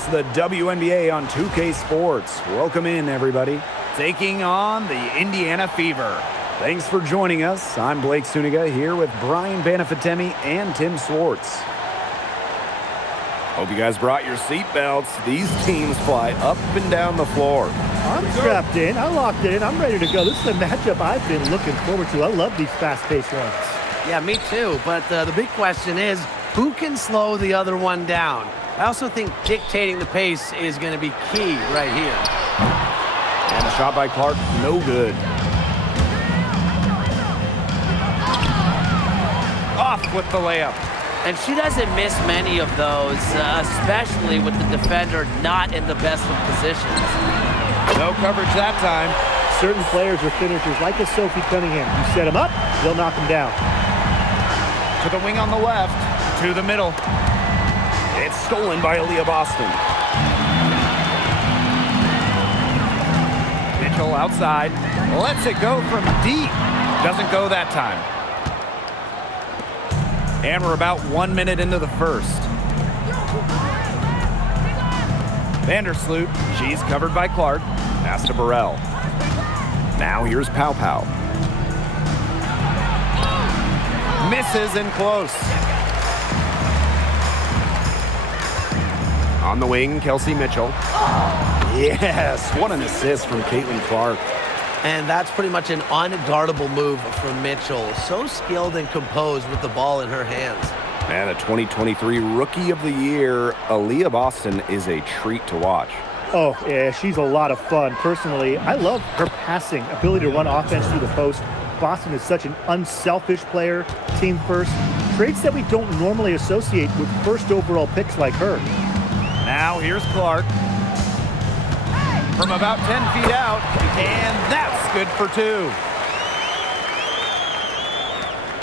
It's the WNBA on 2K Sports. Welcome in, everybody. Taking on the Indiana Fever. Thanks for joining us. I'm Blake Suniga here with Brian Banafitemi and Tim Swartz. Hope you guys brought your seatbelts. These teams fly up and down the floor. I'm strapped in. I locked it in. I'm ready to go. This is a matchup I've been looking forward to. I love these fast-paced ones. Yeah, me too. But the big question is, who can slow the other one down? I also think dictating the pace is going to be key right here. And the shot by Clark, no good. Off with the layup. And she doesn't miss many of those, especially with the defender not in the best of positions. No coverage that time. Certain players are finishers, like a Sophie Cunningham. You set them up, they'll knock them down. To the wing on the left, to the middle. It's stolen by Aaliyah Boston. Mitchell outside, lets it go from deep. Doesn't go that time. And we're about 1 minute into the first. Vandersloot, she's covered by Clark. Pass to Burrell. Now here's Pow Pow. Misses in close. On the wing, Kelsey Mitchell. Yes, what an assist from Caitlin Clark. And that's pretty much an unguardable move from Mitchell. So skilled and composed with the ball in her hands. And a 2023 Rookie of the Year, Aaliyah Boston is a treat to watch. Oh, yeah, she's a lot of fun. Personally, I love her passing, ability to run offense through the post. Boston is such an unselfish player, team first. Traits that we don't normally associate with first overall picks like her. Now here's Clark. From about 10 feet out, and that's good for two.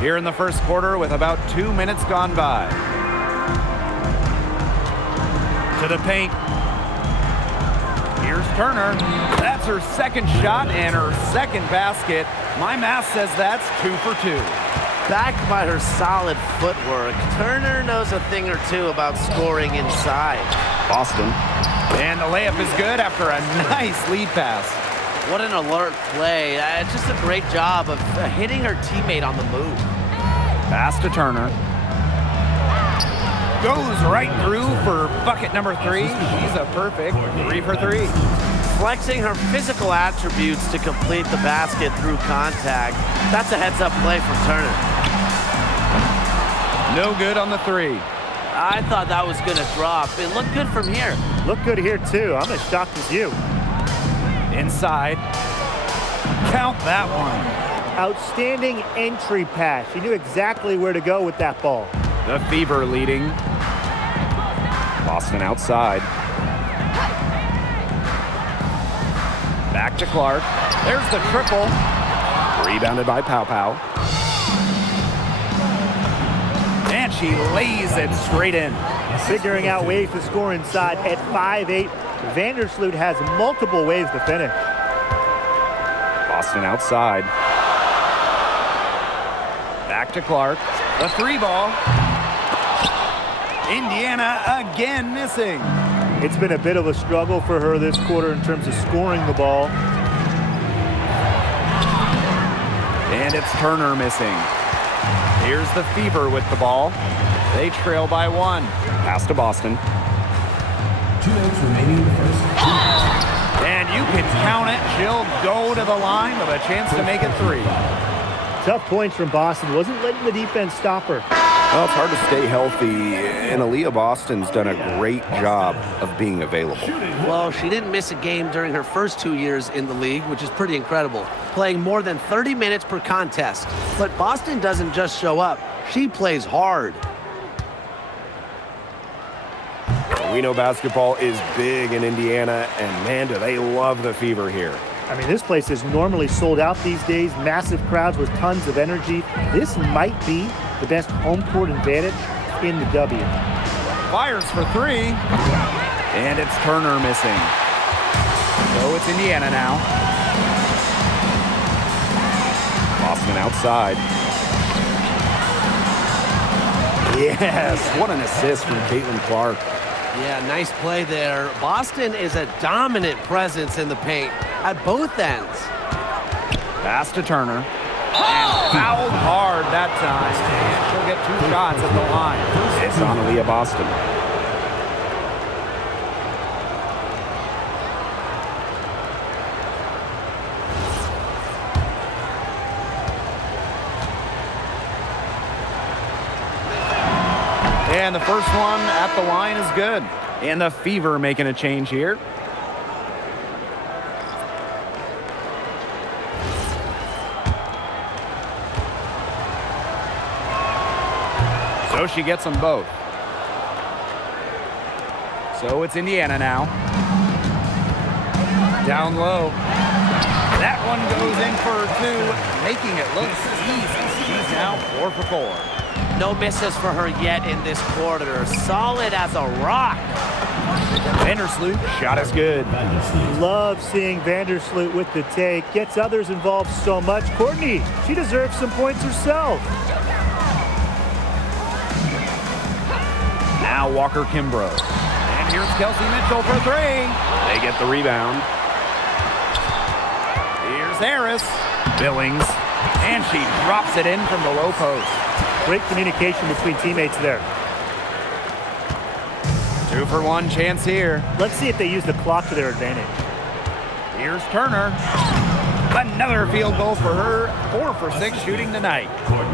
Here in the first quarter with about 2 minutes gone by. To the paint. Here's Turner. That's her second shot and her second basket. My math says that's 2 for 2. Backed by her solid footwork, Turner knows a thing or two about scoring inside. Boston. And the layup is good after a nice lead pass. What an alert play. It's just a great job of hitting her teammate on the move. Pass to Turner. Goes right through for bucket number 3. She's a perfect 3 for 3. Flexing her physical attributes to complete the basket through contact. That's a heads-up play from Turner. No good on the 3. I thought that was going to drop. It looked good from here. Look good here, too. I'm as shocked as you. Inside. Count that one. Outstanding entry pass. She knew exactly where to go with that ball. The Fever leading. Boston outside. Back to Clark. There's the triple. Rebounded by Pow Pow. And she lays it straight in. Figuring out ways to score inside at 5'8". Vandersloot has multiple ways to finish. Boston outside. Back to Clark. The 3 ball. Indiana again missing. It's been a bit of a struggle for her this quarter in terms of scoring the ball. And it's Turner missing. Here's the Fever with the ball. They trail by 1. Pass to Boston. 2 minutes remaining in the first. And you can count it. She'll go to the line with a chance to make it 3. Tough points from Boston. Wasn't letting the defense stop her. Well, it's hard to stay healthy, and Aaliyah Boston's done a great job of being available. Well, she didn't miss a game during her first 2 years in the league, which is pretty incredible, playing more than 30 minutes per contest. But Boston doesn't just show up. She plays hard. We know basketball is big in Indiana, and man, do they love the Fever here. I mean, this place is normally sold out these days, massive crowds with tons of energy. This might be the best home court advantage in the W. Fires for 3, and it's Turner missing. So it's Indiana now. Boston outside. Yes, what an assist from Caitlin Clark. Yeah, nice play there. Boston is a dominant presence in the paint at both ends. Pass to Turner. And fouled hard that time. And she'll get 2 shots at the line. It's on Aaliyah Boston. And the first one at the line is good. And the Fever making a change here. So she gets them both. So it's Indiana now. Down low. That one goes in for 2, making it look easy. She's now 4 for 4. No misses for her yet in this quarter. Solid as a rock. Vandersloot, shot is good. Love seeing Vandersloot with the take. Gets others involved so much. Courtney, she deserves some points herself. Now Walker Kimbrough. And here's Kelsey Mitchell for 3. They get the rebound. Here's Harris. Billings. And she drops it in from the low post. Great communication between teammates there. 2 for 1 chance here. Let's see if they use the clock to their advantage. Here's Turner. Another field goal for her. 4 for 6 shooting tonight.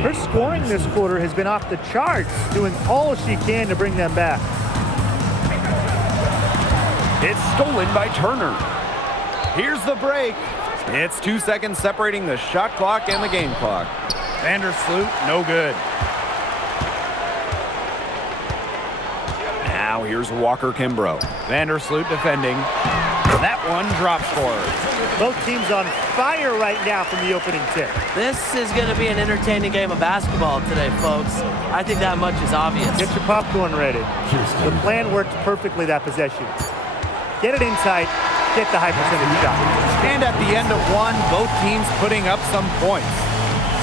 Her scoring this quarter has been off the charts, doing all she can to bring them back. It's stolen by Turner. Here's the break. It's 2 seconds separating the shot clock and the game clock. Vandersloot, no good. Now here's Walker Kimbrough. Vandersloot defending. That one drops for her. Both teams on fire right now from the opening tip. This is going to be an entertaining game of basketball today, folks. I think that much is obvious. Get your popcorn ready. The plan worked perfectly that possession. Get it in tight, get the high percentage shot. And at the end of 1, both teams putting up some points.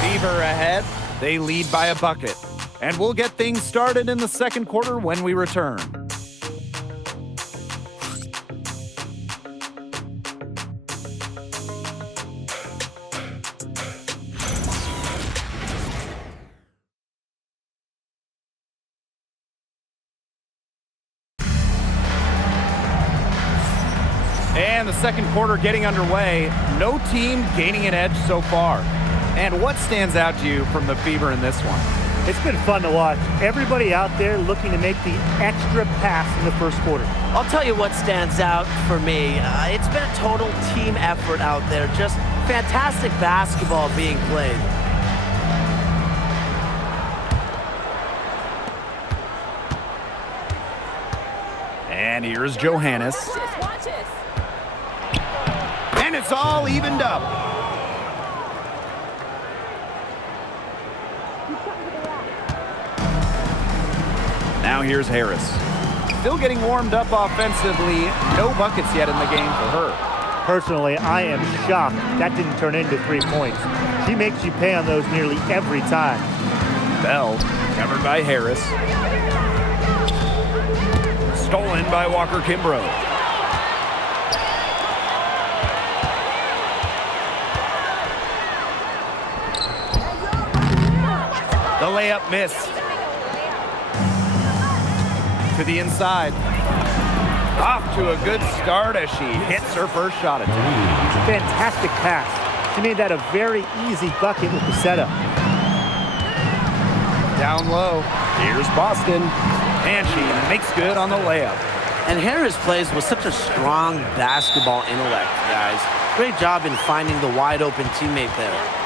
Fever ahead, they lead by a bucket. And we'll get things started in the second quarter when we return. And the second quarter getting underway. No team gaining an edge so far. And what stands out to you from the Fever in this one? It's been fun to watch. Everybody out there looking to make the extra pass in the first quarter. I'll tell you what stands out for me. It's been a total team effort out there. Just fantastic basketball being played. And here's Johannes. And it's all evened up. Now here's Harris. Still getting warmed up offensively. No buckets yet in the game for her. Personally, I am shocked that didn't turn into 3 points. She makes you pay on those nearly every time. Bell, covered by Harris. Stolen by Walker Kimbrough. The layup missed. To the inside. Off to a good start as she hits her first shot attempt. Fantastic pass. She made that a very easy bucket with the setup. Down low. Here's Boston. And she makes good on the layup. And Harris plays with such a strong basketball intellect, guys. Great job in finding the wide open teammate there.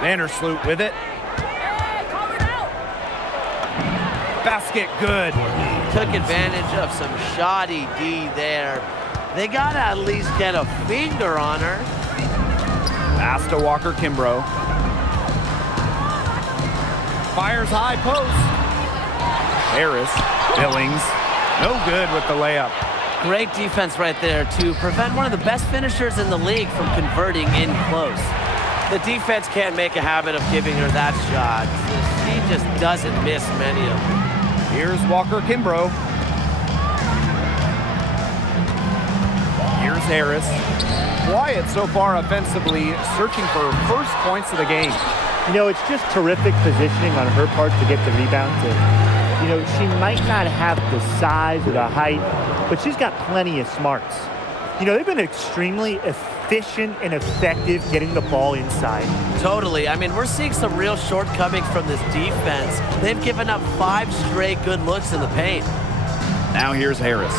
Vandersloot with it. Basket good. Took advantage of some shoddy D there. They gotta at least get a finger on her. Pass to Walker Kimbrough. Fires high post. Harris, Billings, no good with the layup. Great defense right there to prevent one of the best finishers in the league from converting in close. The defense can't make a habit of giving her that shot. She just doesn't miss many of them. Here's Walker Kimbrough. Here's Harris. Quiet so far offensively, searching for first points of the game. You know, it's just terrific positioning on her part to get the rebound. You know, she might not have the size or the height, but she's got plenty of smarts. You know, they've been extremely efficient and effective getting the ball inside. Totally. I mean, we're seeing some real shortcomings from this defense. They've given up 5 straight good looks in the paint. Now here's Harris.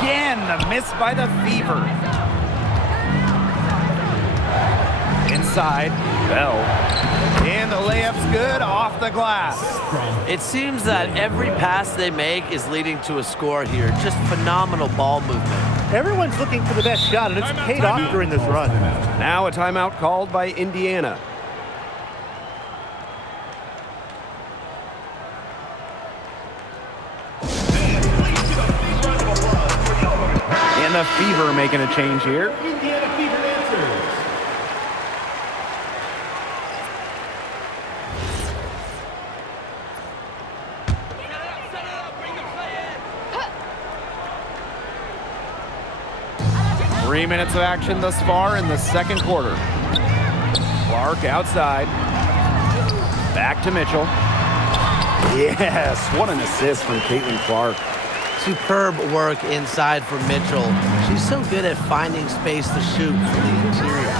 Again, the miss by the Fever. Inside, Bell. And the layup's good off the glass. It seems that every pass they make is leading to a score here. Just phenomenal ball movement. Everyone's looking for the best shot, and it's paid off during this run. Now a timeout called by Indiana. And the Fever making a change here. Indiana Fever answers. Three minutes of action thus far in the second quarter. Clark outside. Back to Mitchell. Yes, what an assist from Caitlin Clark. Superb work inside for Mitchell. She's so good at finding space to shoot from the interior.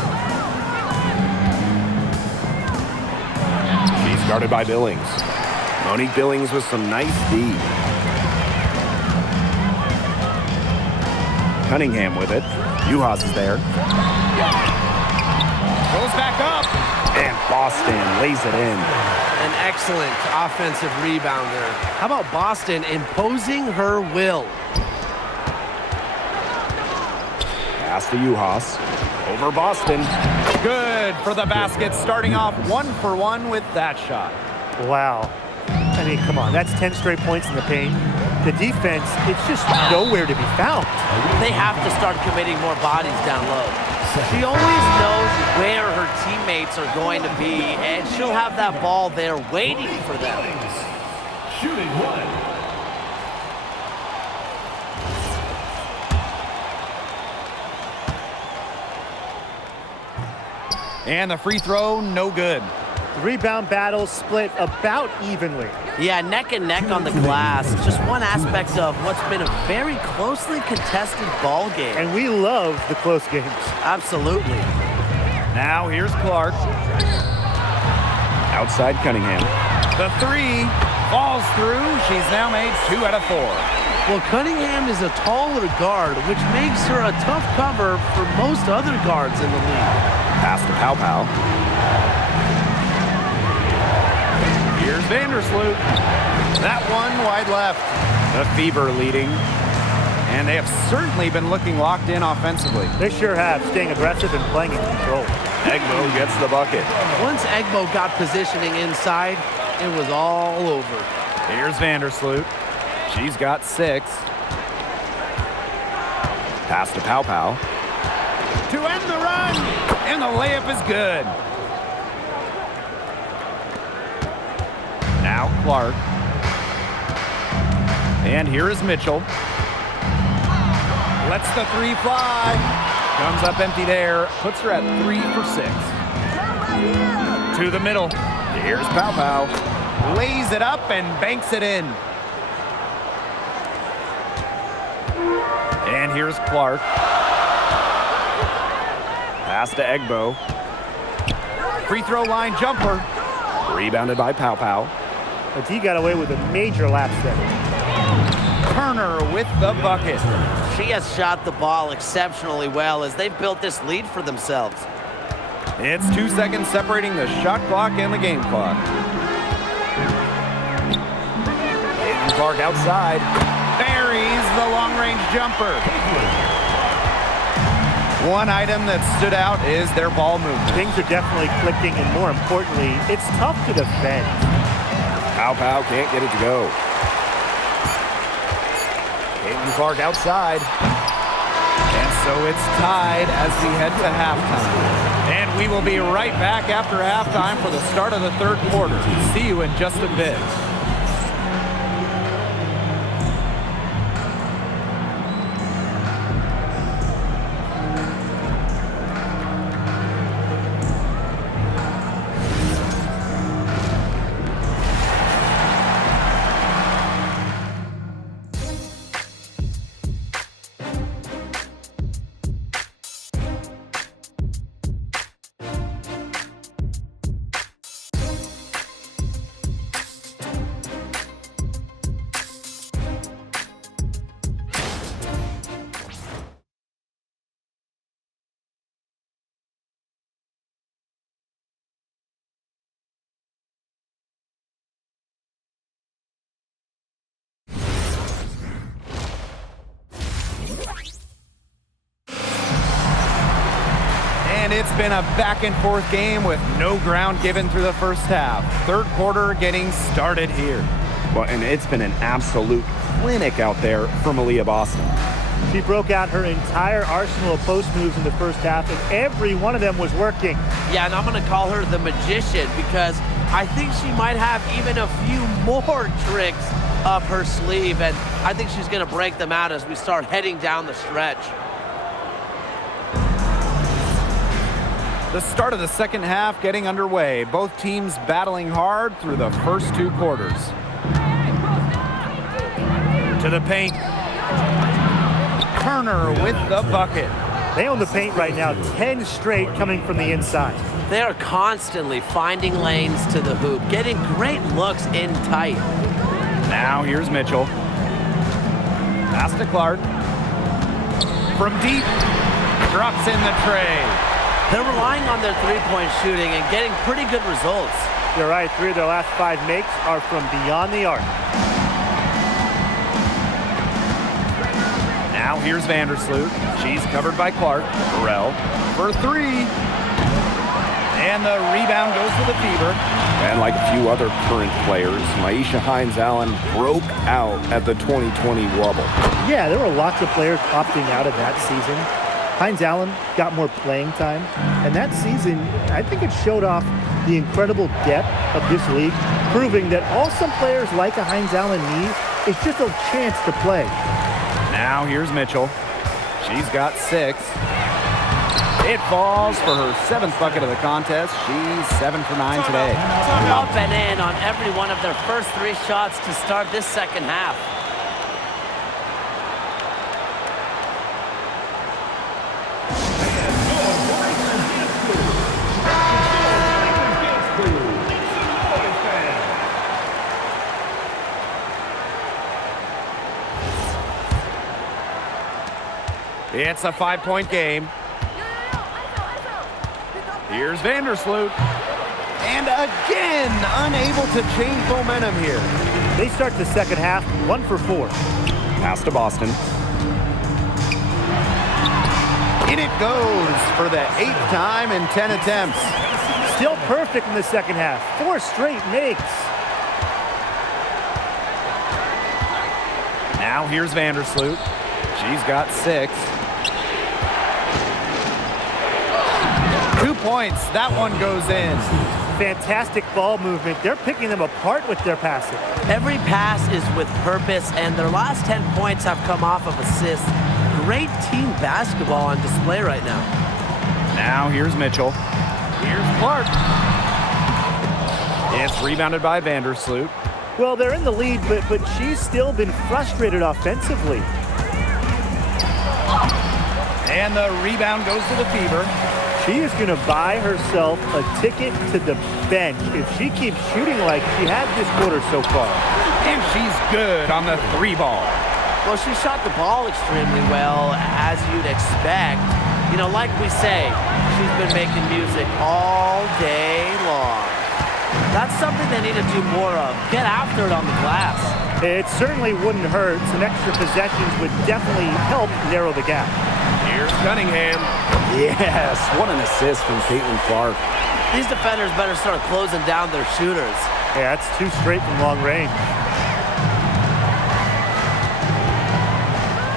She's guarded by Billings. Monique Billings with some nice D. Cunningham with it. Uhas is there. Goes back up. And Boston lays it in. An excellent offensive rebounder. How about Boston imposing her will? Pass to Uhas. Over Boston. Good for the basket. Starting off 1 for 1 with that shot. Wow. I mean, come on. That's 10 straight points in the paint. The defense, it's just nowhere to be found. They have to start committing more bodies down low. She always knows where her teammates are going to be, and she'll have that ball there waiting for them. Shooting 1. And the free throw, no good. The rebound battle split about evenly. Yeah, neck and neck on the glass. Just one aspect of what's been a very closely contested ball game. And we love the close games. Absolutely. Now here's Clark. Outside Cunningham. The three falls through. She's now made 2 out of 4. Well, Cunningham is a taller guard, which makes her a tough cover for most other guards in the league. Pass to Pow Pow. Here's Vandersloot. That one wide left. The Fever leading. And they have certainly been looking locked in offensively. They sure have, staying aggressive and playing in control. Egbo gets the bucket. Once Egbo got positioning inside, it was all over. Here's Vandersloot. She's got 6. Pass to Pow Pow. To end the run. And the layup is good. Now Clark. And here is Mitchell. Lets the 3 fly. Comes up empty there. Puts her at 3 for 6. To the middle. Here's Pow Pow. Lays it up and banks it in. And here's Clark. Pass to Egbo. Free throw line jumper. Rebounded by Pow Pow. But he got away with a major lapse there. Turner with the bucket. She has shot the ball exceptionally well as they've built this lead for themselves. It's 2 seconds separating the shot clock and the game clock. Caitlin Clark outside. Buries the long-range jumper. One item that stood out is their ball movement. Things are definitely clicking, and more importantly, it's tough to defend. Pow can't get it to go. Caitlin Clark outside. And so it's tied as we head to halftime. And we will be right back after halftime for the start of the third quarter. See you in just a bit. And it's been a back-and-forth game with no ground given through the first half. Third quarter getting started here. Well, and it's been an absolute clinic out there for Malia Boston. She broke out her entire arsenal of post moves in the first half, and every one of them was working. Yeah, and I'm going to call her the magician because I think she might have even a few more tricks up her sleeve, and I think she's going to break them out as we start heading down the stretch. The start of the second half getting underway. Both teams battling hard through the first two quarters. To the paint. Kerner with the bucket. They own the paint right now, 10 straight coming from the inside. They are constantly finding lanes to the hoop, getting great looks in tight. Now here's Mitchell. Pass to Clark. From deep. Drops in the tray. They're relying on their three-point shooting and getting pretty good results. You're right, 3 of their last 5 makes are from beyond the arc. Now here's Vandersloot. She's covered by Clark. Burrell for 3. And the rebound goes to the Fever. And like a few other current players, Maisha Hines-Allen broke out at the 2020 wobble. Yeah, there were lots of players opting out of that season. Hines-Allen got more playing time, and that season, I think it showed off the incredible depth of this league, proving that all some players like a Hines-Allen need is just a chance to play. Now here's Mitchell. She's got 6. It falls for her 7th bucket of the contest. She's 7 for 9 today. Up and in on every one of their first 3 shots to start this second half. It's a 5-point game. Here's Vandersloot. And again, unable to change momentum here. They start the second half 1 for 4. Pass to Boston. In it goes for the 8th time in 10 attempts. Still perfect in the second half. 4 straight makes. Now here's Vandersloot. She's got 6. 2 points. That one goes in. Fantastic ball movement. They're picking them apart with their passing. Every pass is with purpose, and their last 10 points have come off of assists. Great team basketball on display right now. Now here's Mitchell. Here's Clark. It's rebounded by Vandersloot. Well, they're in the lead, but she's still been frustrated offensively. And the rebound goes to the Fever. She is going to buy herself a ticket to the bench if she keeps shooting like she has this quarter so far. And she's good on the 3 ball. Well, she shot the ball extremely well, as you'd expect. You know, like we say, she's been making music all day long. That's something they need to do more of. Get after it on the glass. It certainly wouldn't hurt. Some extra possessions would definitely help narrow the gap. Here's Cunningham. Yes, what an assist from Caitlin Clark. These defenders better start closing down their shooters. Yeah, that's 2 straight from long range.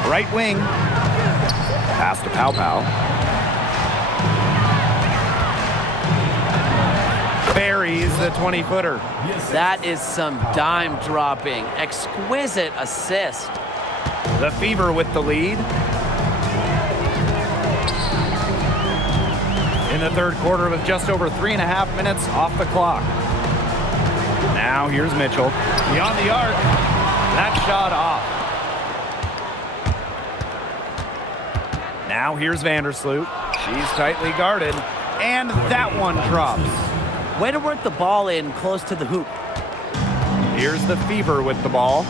Right wing. Pass to Pow Pow. Buries the 20-footer. That is some dime dropping. Exquisite assist. The Fever with the lead. In the third quarter with just over 3.5 minutes off the clock. Now here's Mitchell. Beyond the arc. That shot off. Now here's Vandersloot. She's tightly guarded. And that one drops. Way to work the ball in close to the hoop. Here's the Fever with the ball.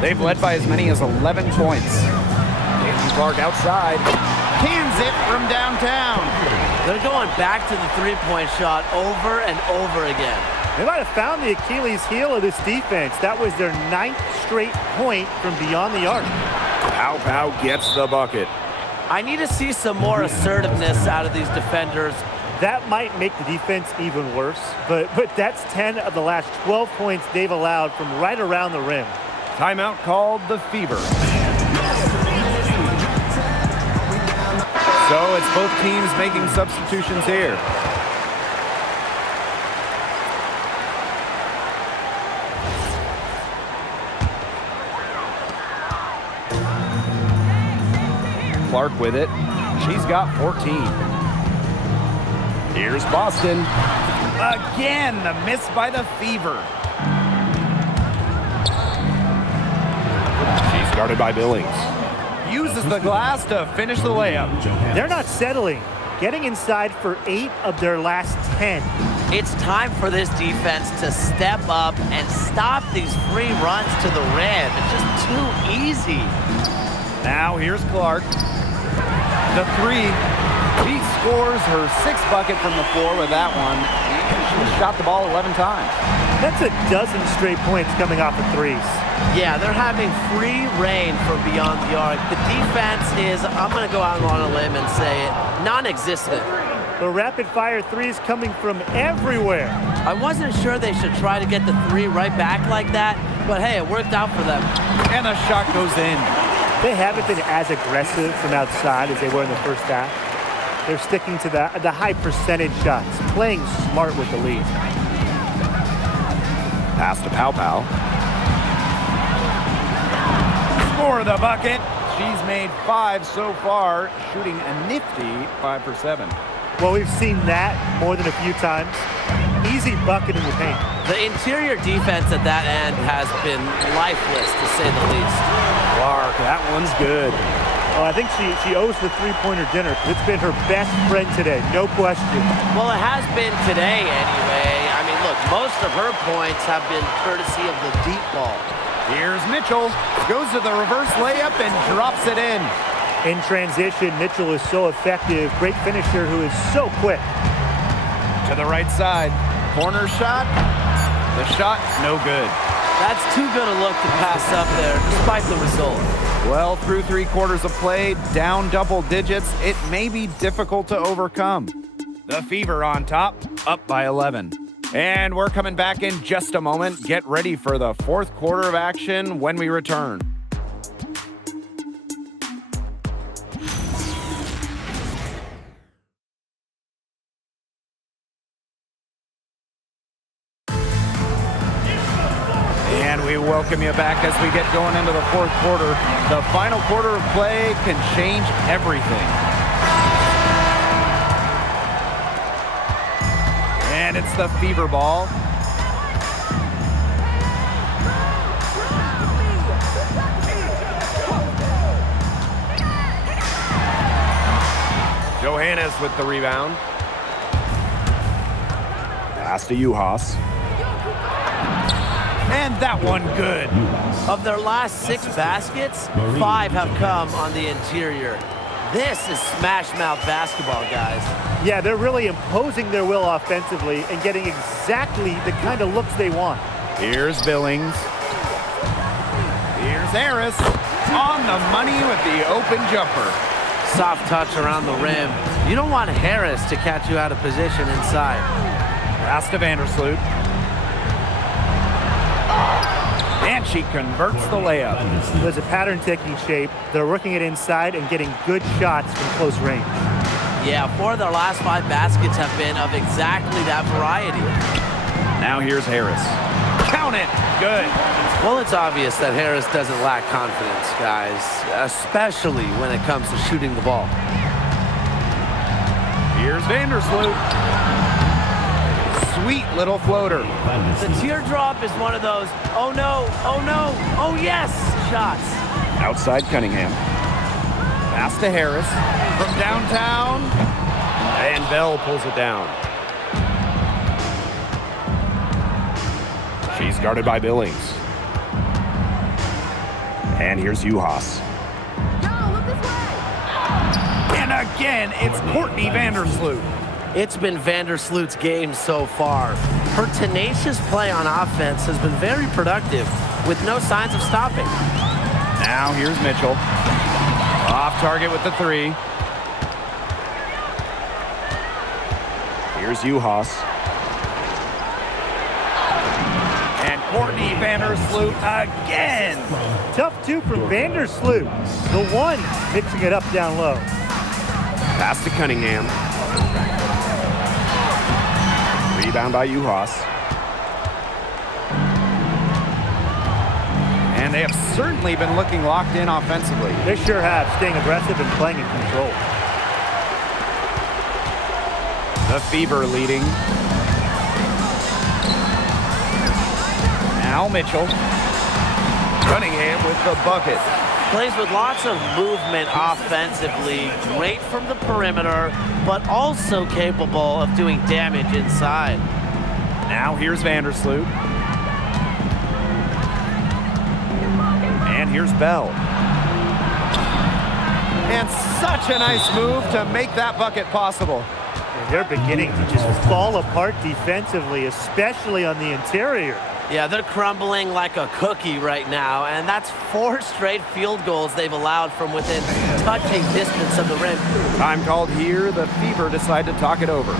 They've led by as many as 11 points. Caitlin Clark outside. Cans it from downtown. They're going back to the three-point shot over and over again. They might have found the Achilles heel of this defense. That was their 9th straight point from beyond the arc. Pow Pow gets the bucket. I need to see some more assertiveness out of these defenders. That might make the defense even worse, but that's 10 of the last 12 points they've allowed from right around the rim. Timeout called the Fever. So it's both teams making substitutions here. Clark with it. She's got 14. Here's Boston. Again, the miss by the Fever. She's guarded by Billings. Uses the glass to finish the layup. They're not settling. Getting inside for 8 of their last 10. It's time for this defense to step up and stop these free runs to the rim. It's just too easy. Now here's Clark. The 3. She scores her 6th bucket from the floor with that one. She shot the ball 11 times. That's a dozen straight points coming off of threes. Yeah, they're having free reign from beyond the arc. The defense is, I'm going to go out on a limb and say it, non-existent. The rapid-fire threes coming from everywhere. I wasn't sure they should try to get the 3 right back like that, but hey, it worked out for them. And the shot goes in. They haven't been as aggressive from outside as they were in the first half. They're sticking to the high percentage shots, playing smart with the lead. Pass to Pow Pow. For the bucket. She's made 5 so far, shooting a nifty 5 for 7. Well, we've seen that more than a few times. Easy bucket in the paint. The interior defense at that end has been lifeless, to say the least. Clark, that one's good. Well, I think she owes the three-pointer dinner. It's been her best friend today, no question. Well, it has been today anyway. I mean, look, most of her points have been courtesy of the deep ball. Here's Mitchell. Goes to the reverse layup and drops it in. In transition, Mitchell is so effective. Great finisher who is so quick. To the right side. Corner shot. The shot, no good. That's too good a look to pass up there, despite the result. Well, through 3 quarters of play, down double digits, it may be difficult to overcome. The Fever on top, up by 11. And we're coming back in just a moment. Get ready for the 4th quarter of action when we return. And we welcome you back as we get going into the 4th quarter. The final quarter of play can change everything. And it's the Fever ball. Johannes with the rebound. Pass to Juhas. And that one good. Of their last 6 baskets, 5 have come on the interior. This is smash mouth basketball, guys. Yeah, they're really imposing their will offensively and getting exactly the kind of looks they want. Here's Billings. Here's Harris on the money with the open jumper. Soft touch around the rim. You don't want Harris to catch you out of position inside. Pass to Vandersloot. And she converts the layup. There's a pattern taking shape. They're working it inside and getting good shots from close range. Yeah, 4 of their last 5 baskets have been of exactly that variety. Now here's Harris. Count it. Good. Well, it's obvious that Harris doesn't lack confidence, guys, especially when it comes to shooting the ball. Here's Vandersloot. Sweet little floater. The teardrop is one of those, oh no, oh yes, shots. Outside Cunningham. Pass to Harris from downtown. And Bell pulls it down. She's guarded by Billings. And here's Uhas. And again, it's Courtney Vandersloot. It's been Vandersloot's game so far. Her tenacious play on offense has been very productive with no signs of stopping. Now here's Mitchell. Off target with the 3. Here's Uhas. And Courtney Vandersloot again. Tough 2 from Vandersloot. The 1 mixing it up down low. Pass to Cunningham. Rebound by Uhas. And they have certainly been looking locked in offensively. They sure have, staying aggressive and playing in control. The Fever leading. Now Mitchell. Cunningham with the bucket. Plays with lots of movement offensively, great from the perimeter, but also capable of doing damage inside. Now here's Vandersloot. And here's Bell. And such a nice move to make that bucket possible. And they're beginning to just fall apart defensively, especially on the interior. Yeah, they're crumbling like a cookie right now, and that's 4 straight field goals they've allowed from within touching distance of the rim. Time called here. The Fever decide to talk it over.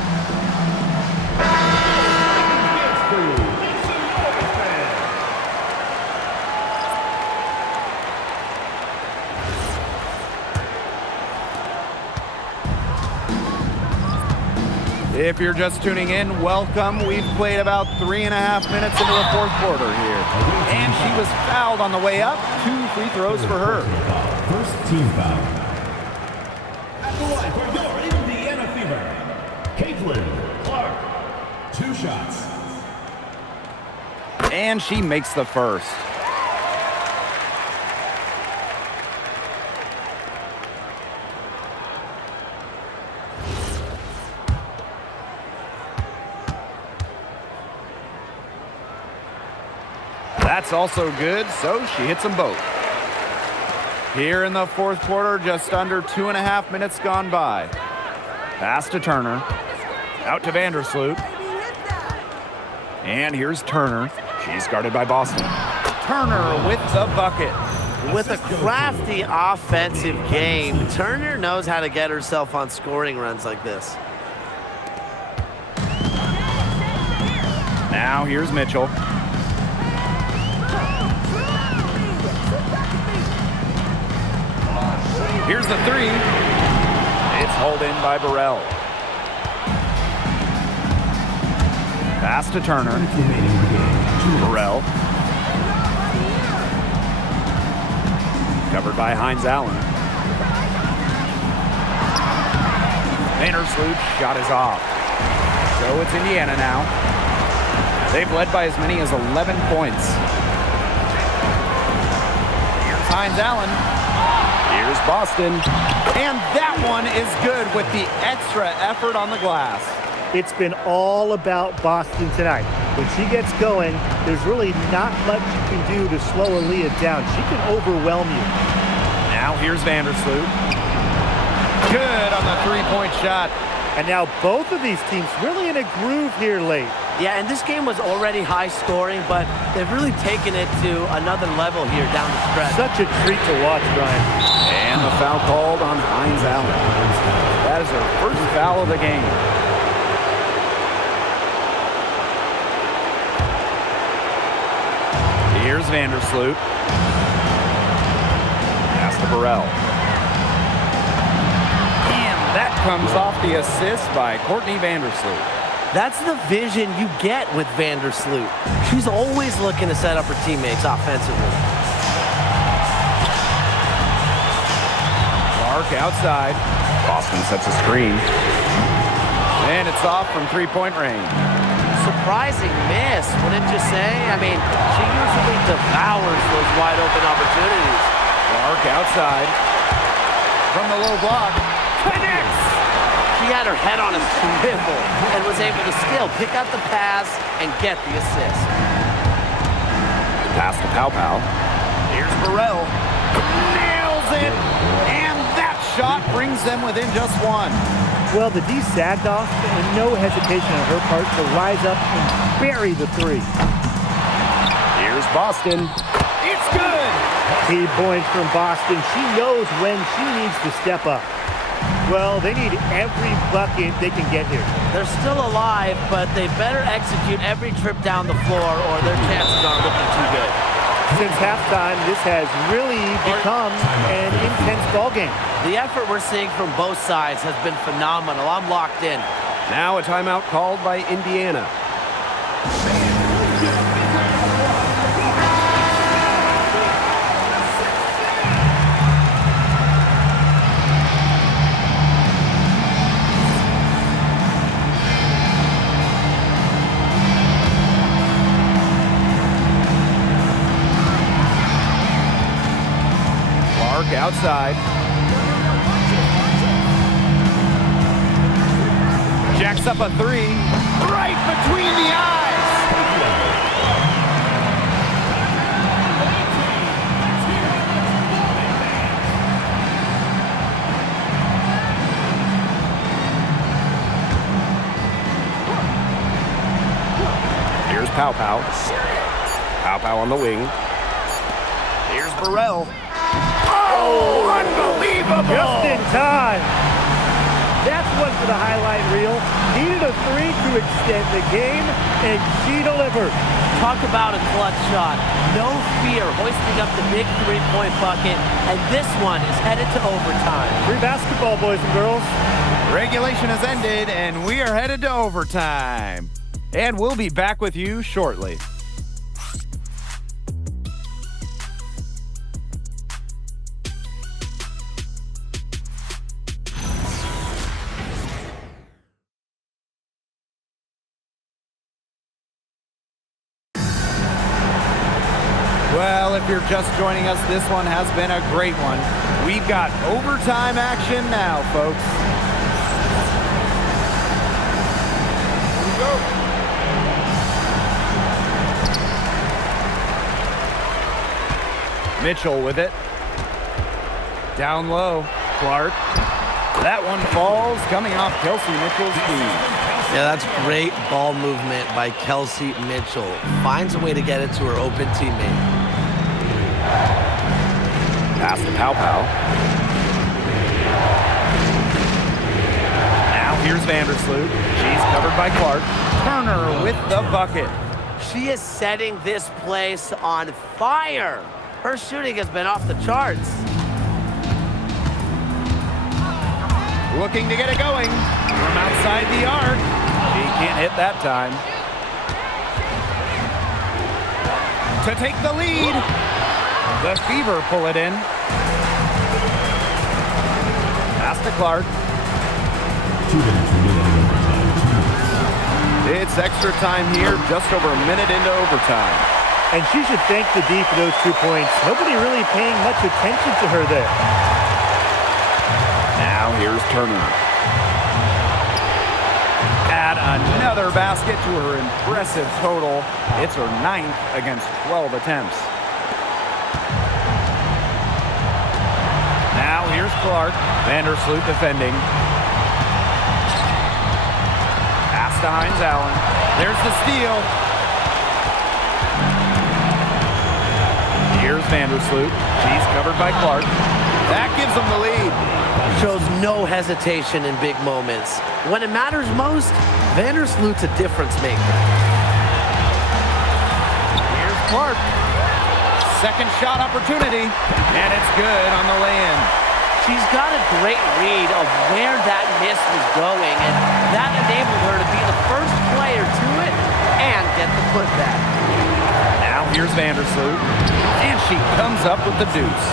If you're just tuning in, welcome. We've played about 3.5 minutes into the 4th quarter here. And she was fouled on the way up. 2 free throws for her. First team foul. At the line for your Indiana Fever, Caitlin Clark. 2 shots. And she makes the first. That's also good, so she hits them both. Here in the 4th quarter, just under 2.5 minutes gone by. Pass to Turner. Out to Vandersloot. And here's Turner. She's guarded by Boston. Turner with the bucket. With a crafty offensive game, Turner knows how to get herself on scoring runs like this. Now here's Mitchell. Here's the 3. It's hauled in by Burrell. Pass to Turner. Burrell. Covered by Hines Allen. Vandersloot's shot is off. So it's Indiana now. They've led by as many as 11 points. Here's Hines Allen. Here's Boston. And that one is good with the extra effort on the glass. It's been all about Boston tonight. When she gets going, there's really not much you can do to slow Aaliyah down. She can overwhelm you. Now here's Vandersloot. Good on the 3-point shot. And now both of these teams really in a groove here late. Yeah, and this game was already high scoring, but they've really taken it to another level here down the stretch. Such a treat to watch, Brian. And the foul called on Hines Allen. That is her first foul of the game. Here's Vandersloot. Pass to Burrell. And that comes off the assist by Courtney Vandersloot. That's the vision you get with Vandersloot. She's always looking to set up her teammates offensively. Clark outside. Boston sets a screen. And it's off from three-point range. Surprising miss, wouldn't you say? I mean, she usually devours those wide-open opportunities. Clark outside. From the low block. Connects! She had her head on a swivel and was able to still pick up the pass and get the assist. Pass to Pow Pow. Here's Burrell. Nails it! And that shot brings them within just one. Well, the D sagged off, and no hesitation on her part to rise up and bury the three. Here's Boston. It's good! Key points from Boston. She knows when she needs to step up. Well, they need every bucket they can get here. They're still alive, but they better execute every trip down the floor or their chances aren't looking too good. Since halftime, this has really become an intense ball game. The effort we're seeing from both sides has been phenomenal. I'm locked in. Now a timeout called by Indiana. Outside. Jacks up a three. Right between the eyes. Here's Pow Pow. Pow Pow on the wing. Here's Burrell. Oh, unbelievable! Just in time. That's one for the highlight reel. Needed a three to extend the game, and she delivered. Talk about a clutch shot. No fear hoisting up the big three-point bucket, and this one is headed to overtime. Free basketball, boys and girls. Regulation has ended, and we are headed to overtime. And we'll be back with you shortly. Well, if you're just joining us, this one has been a great one. We've got overtime action now, folks. Here we go. Mitchell with it. Down low, Clark. That one falls, coming off Kelsey Mitchell's feet. Yeah, that's great ball movement by Kelsey Mitchell. Finds a way to get it to her open teammate. Pass to Pow Pow. Now here's Vandersloot. She's covered by Clark. Turner with the bucket. She is setting this place on fire. Her shooting has been off the charts. Looking to get it going from outside the arc. She can't hit that time. To take the lead. The Fever pull it in. Pass to Clark. 2 minutes remaining in overtime. 2 minutes. It's extra time here, just over a minute into overtime. And she should thank the D for those 2 points. Nobody really paying much attention to her there. Now here's Turner. Add another basket to her impressive total. It's her 9th against 12 attempts. Now here's Clark. Vandersloot defending. Pass to Hines Allen. There's the steal. Here's Vandersloot. She's covered by Clark. That gives them the lead. Shows no hesitation in big moments. When it matters most, Vandersloot's a difference maker. Here's Clark. Second shot opportunity, and it's good on the lay-in. She's got a great read of where that miss was going, and that enabled her to be the first player to it and get the putback. Now here's Vandersloot, and she comes up with the deuce.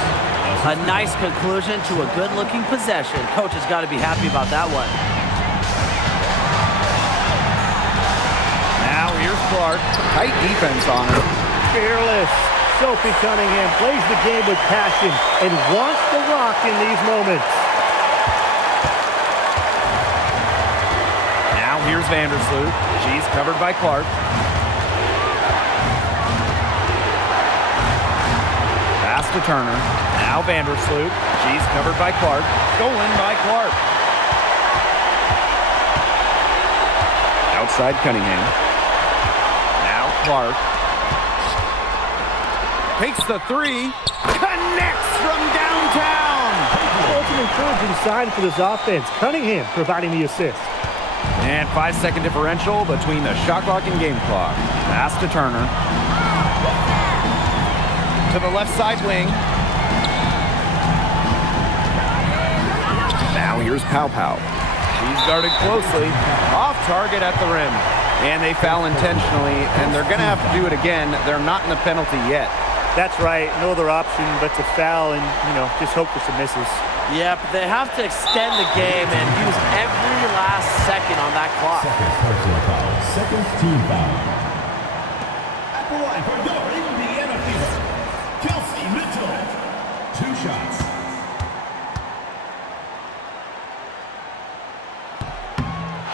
A nice conclusion to a good-looking possession. Coach has got to be happy about that one. Now here's Clark. Tight defense on her. Fearless. Sophie Cunningham plays the game with passion and wants to rock in these moments. Now here's Vandersloot. She's covered by Clark. Pass to Turner. Now Vandersloot. She's covered by Clark. Stolen by Clark. Outside Cunningham. Now Clark. Takes the three. Connects from downtown. It's an encouraging sign for this offense. Cunningham providing the assist. And 5-second differential between the shot clock and game clock. Pass to Turner. To the left side wing. Now here's Pow Pow. She's guarded closely. Off target at the rim. And they foul intentionally, and they're going to have to do it again. They're not in the penalty yet. That's right. No other option but to foul and, just hope for some misses. Yep, they have to extend the game and use every last second on that clock. Second personal foul. Second team foul. At the line for your Indiana Fever, Kelsey Mitchell. 2 shots.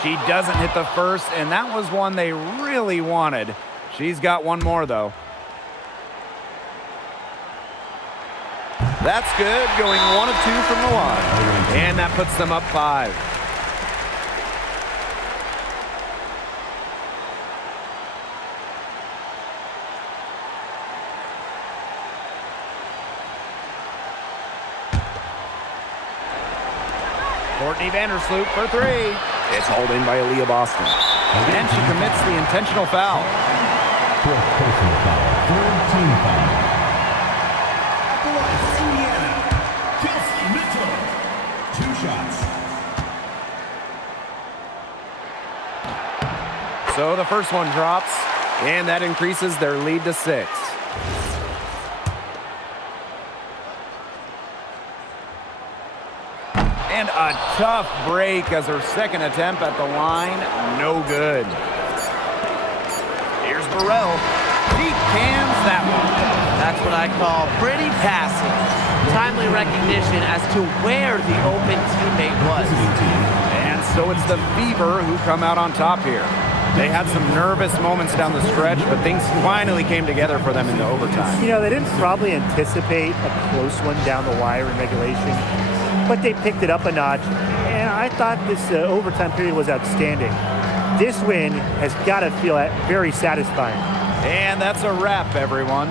She doesn't hit the first, and that was one they really wanted. She's got one more, though. That's good, going 1 of 2 from the line. And that puts them up 5. Courtney Vandersloot for 3. It's hauled in by Aaliyah Boston. And she commits the intentional foul. Fourth personal foul. Third team foul. At the line for Indiana, Kelsey Mitchell. 2 shots. So the first one drops, and that increases their lead to 6. And a tough break as her second attempt at the line, no good. Here's Burrell. She cans that one. That's what I call pretty passive. Timely recognition as to where the open teammate was. And so it's the Fever who come out on top here. They had some nervous moments down the stretch, but things finally came together for them in the overtime. They didn't probably anticipate a close one down the wire in regulation, but they picked it up a notch, and I thought this overtime period was outstanding. This win has got to feel very satisfying. And that's a wrap, everyone.